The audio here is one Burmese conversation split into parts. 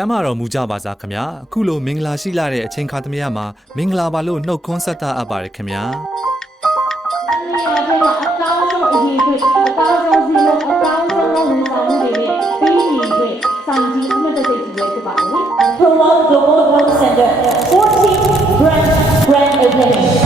ကျမ်းမာတော်မူကြပါစားခင်ဗျာအခုလိုမင်္ဂလာရှိလာတဲ့အချိန်ခါသမယမှာမင်္ဂလာပါလို့နှုတ်ခွန်းဆက်တာအပ်ပါတယ်ခင်ဗျာအကောင်းဆုံးအရေးတွေအကောင်းဆုံးစီးလုံးအကောင်းဆုံးဝန်ဆောင်မှုတွေနဲ့ပြီးညီတွေဆောင်ကြီးအမှတ်တရကြီးပဲဖြစ်ပါမယ်။ Prolong Global Health Center 14 Grand Opening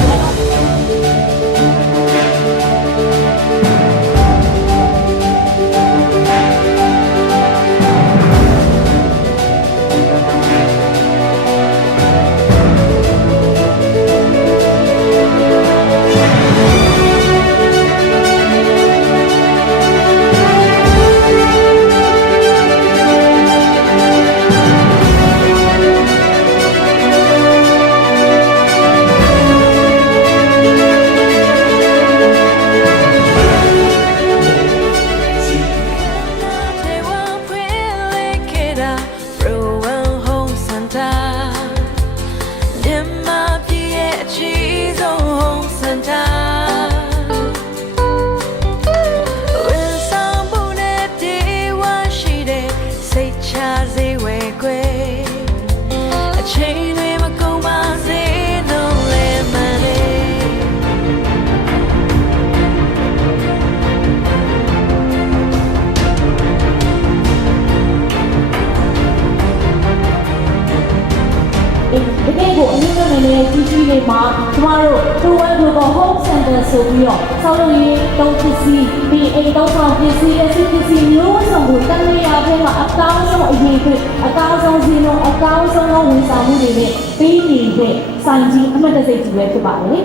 ဒီနေ့ကိုအမျိုးမျိုးနဲ့ကြီးကြီးလေးမှာကျမတို့ Prolong Global Home Center ဆိုပြီးတော့ဆောက်လုပ်ရေးတုံးပစ္စည်းပြီးအိမ်တုံးဆောင်ပစ္စည်းအစီပစ္စည်းမျိုးစုံကိုတန်လျာထဲမှာအကောင်းဆုံးအရေးတွေအကောင်းဆုံးစီးလုံးအကောင်းဆုံးဝန်ဆောင်မှုတွေနဲ့ပြီးညီတဲ့ဆိုင်ကြီးအမှတ်တရကြီးပဲဖြစ်ပါလေ